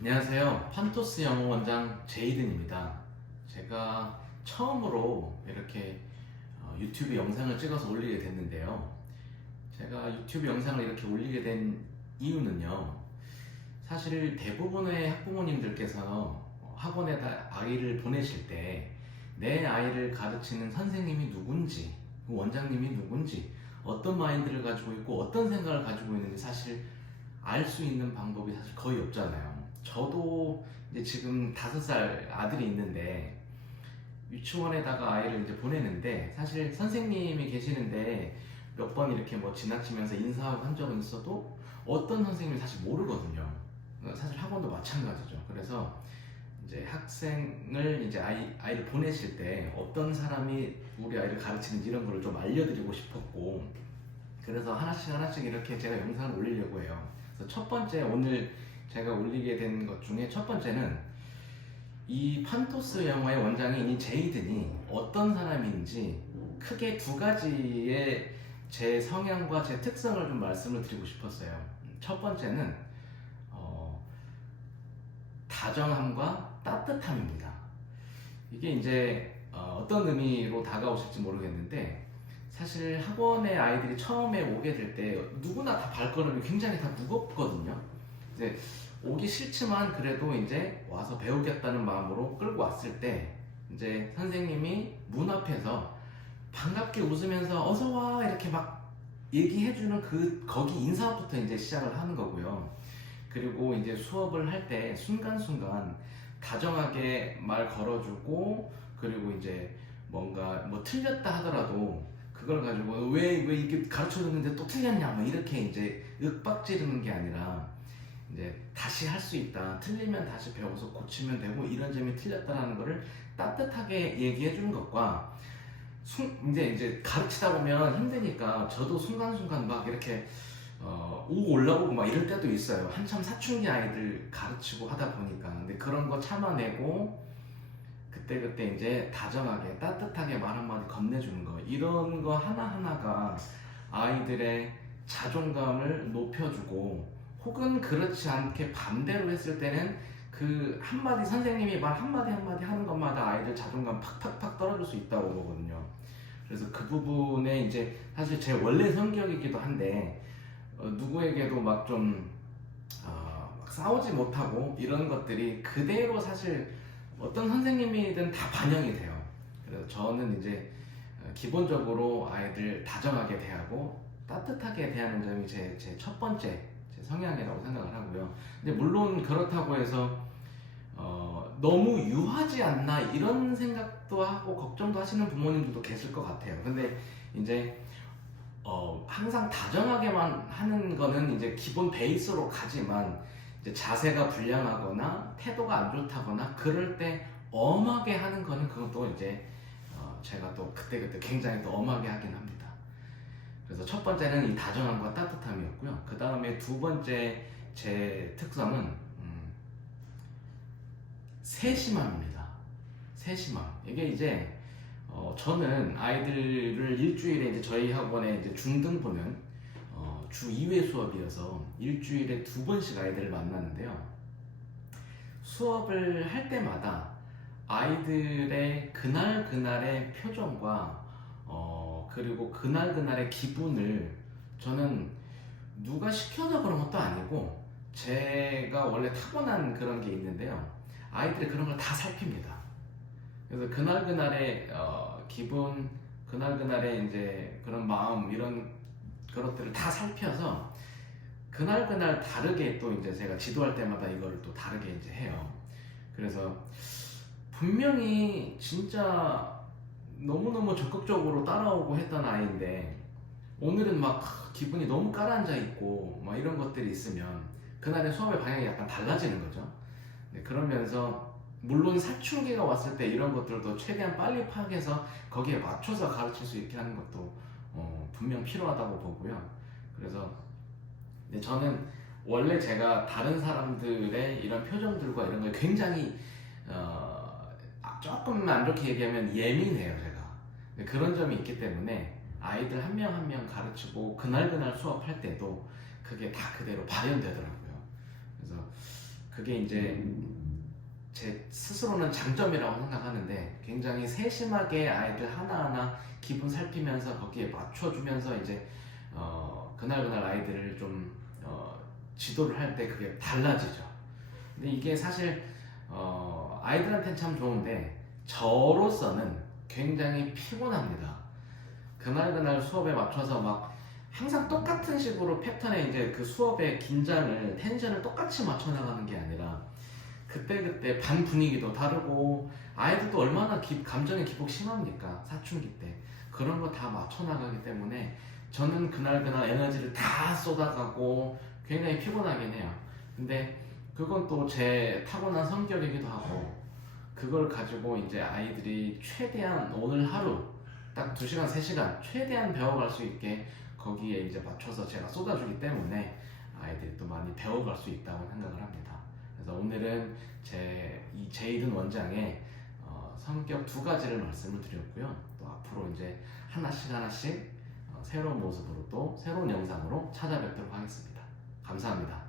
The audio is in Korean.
안녕하세요. 판토스 영어 원장 제이든입니다. 제가 처음으로 이렇게 유튜브 영상을 찍어서 올리게 됐는데요. 제가 유튜브 영상을 이렇게 올리게 된 이유는요. 사실 대부분의 학부모님들께서 학원에다 아이를 보내실 때 내 아이를 가르치는 선생님이 누군지, 그 원장님이 누군지, 어떤 마인드를 가지고 있고 어떤 생각을 가지고 있는지 사실 알 수 있는 방법이 사실 거의 없잖아요. 저도 이제 지금 5살 아들이 있는데 유치원에다가 아이를 이제 보내는데 사실 선생님이 계시는데 몇 번 이렇게 뭐 지나치면서 인사하고 한 적은 있어도 어떤 선생님이 사실 모르거든요. 사실 학원도 마찬가지죠. 그래서 이제 학생을 이제 아이를 보내실 때 어떤 사람이 우리 아이를 가르치는지 이런 거를 좀 알려드리고 싶었고, 그래서 하나씩 하나씩 이렇게 제가 영상을 올리려고 해요. 그래서 첫 번째, 오늘 제가 올리게 된 것 중에 첫 번째는 이 판토스 영화의 원장인 이 제이든이 어떤 사람인지 크게 두 가지의 제 성향과 제 특성을 좀 말씀을 드리고 싶었어요. 첫 번째는 다정함과 따뜻함입니다. 이게 이제 어떤 의미로 다가오실지 모르겠는데, 사실 학원에 아이들이 처음에 오게 될 때 누구나 다 발걸음이 굉장히 다 무겁거든요. 이제 오기 싫지만 그래도 이제 와서 배우겠다는 마음으로 끌고 왔을 때 이제 선생님이 문 앞에서 반갑게 웃으면서 어서 와 이렇게 막 얘기해주는 거기 인사부터 이제 시작을 하는 거고요. 그리고 이제 수업을 할 때 순간순간 다정하게 말 걸어주고, 그리고 이제 뭔가 뭐 틀렸다 하더라도 그걸 가지고 왜 이렇게 가르쳐 줬는데 또 틀렸냐 뭐 이렇게 이제 윽박지르는 게 아니라 이제 다시 할 수 있다, 틀리면 다시 배워서 고치면 되고, 이런 점이 틀렸다라는 거를 따뜻하게 얘기해 주는 것과 이제 가르치다 보면 힘드니까 저도 순간순간 막 이렇게 오고 올라오고 막 이럴 때도 있어요. 한참 사춘기 아이들 가르치고 하다 보니까. 근데 그런 거 참아내고 그때그때 이제 다정하게 따뜻하게 말 한마디 건네주는 거, 이런 거 하나하나가 아이들의 자존감을 높여주고, 혹은 그렇지 않게 반대로 했을 때는 그 한마디, 선생님이 말 한마디 한마디 하는 것마다 아이들 자존감 팍팍팍 떨어질 수 있다고 보거든요. 그래서 그 부분에 이제 사실 제 원래 성격이기도 한데 누구에게도 막 좀 막 싸우지 못하고 이런 것들이 그대로 사실 어떤 선생님이든 다 반영이 돼요. 그래서 저는 이제 기본적으로 아이들 다정하게 대하고 따뜻하게 대하는 점이 제 첫 번째 제 성향이라고 생각을 하고요. 근데 물론 그렇다고 해서 너무 유하지 않나 이런 생각도 하고 걱정도 하시는 부모님들도 계실 것 같아요. 근데 이제 항상 다정하게만 하는 거는 이제 기본 베이스로 가지만, 이제 자세가 불량하거나 태도가 안 좋다거나 그럴 때 엄하게 하는 거는 그것도 이제 제가 또 그때그때 굉장히 또 엄하게 하긴 합니다. 그래서 첫 번째는 이 다정함과 따뜻함이었고요. 그 다음에 두 번째 제 특성은 세심함입니다. 세심함. 이게 이제 저는 아이들을 일주일에 이제 저희 학원에 이제 중등부는 주 2회 수업이어서 일주일에 2번씩 아이들을 만나는데요. 수업을 할 때마다 아이들의 그날그날의 표정과 그리고 그날그날의 기분을 저는 누가 시켜서 그런 것도 아니고 제가 원래 타고난 그런 게 있는데요. 아이들이 그런 걸 다 살핍니다. 그래서 그날그날의 기분, 그날그날의 이제 그런 마음, 이런 것들을 다 살펴서 그날그날 다르게 또 이제 제가 지도할 때마다 이거를 또 다르게 이제 해요. 그래서 분명히 진짜 너무너무 적극적으로 따라오고 했던 아이인데 오늘은 막 기분이 너무 가라앉아 있고 막 이런 것들이 있으면 그날의 수업의 방향이 약간 달라지는 거죠. 네, 그러면서 물론 사춘기가 왔을 때 이런 것들도 최대한 빨리 파악해서 거기에 맞춰서 가르칠 수 있게 하는 것도 분명 필요하다고 보고요. 그래서 저는 원래 제가 다른 사람들의 이런 표정들과 이런 걸 굉장히 조금 안 좋게 얘기하면 예민해요, 제가. 그런 점이 있기 때문에 아이들 한 명 한 명 가르치고 그날그날 수업할 때도 그게 다 그대로 발현되더라고요. 그래서 그게 이제 제 스스로는 장점이라고 생각하는데 굉장히 세심하게 아이들 하나하나 기분 살피면서 거기에 맞춰주면서 이제 그날 아이들을 좀 지도를 할 때 그게 달라지죠. 근데 이게 사실 아이들한테는 참 좋은데 저로서는 굉장히 피곤합니다. 그날 수업에 맞춰서 막 항상 똑같은 식으로 패턴에 이제 그 수업의 긴장을 텐션을 똑같이 맞춰 나가는 게 아니라 그때 반 분위기도 다르고 아이들도 얼마나 감정의 기복 심합니까? 사춘기 때 그런 거 다 맞춰 나가기 때문에 저는 그날 에너지를 다 쏟아가고 굉장히 피곤하긴 해요. 근데 그건 또 제 타고난 성격이기도 하고 그걸 가지고 이제 아이들이 최대한 오늘 하루 딱 2시간, 3시간 최대한 배워갈 수 있게 거기에 이제 맞춰서 제가 쏟아주기 때문에 아이들이 또 많이 배워갈 수 있다고 생각을 합니다. 그래서 오늘은 이 제이든 원장의 성격 2가지를 말씀을 드렸고요. 또 앞으로 이제 하나씩 새로운 모습으로 또 새로운 영상으로 찾아뵙도록 하겠습니다. 감사합니다.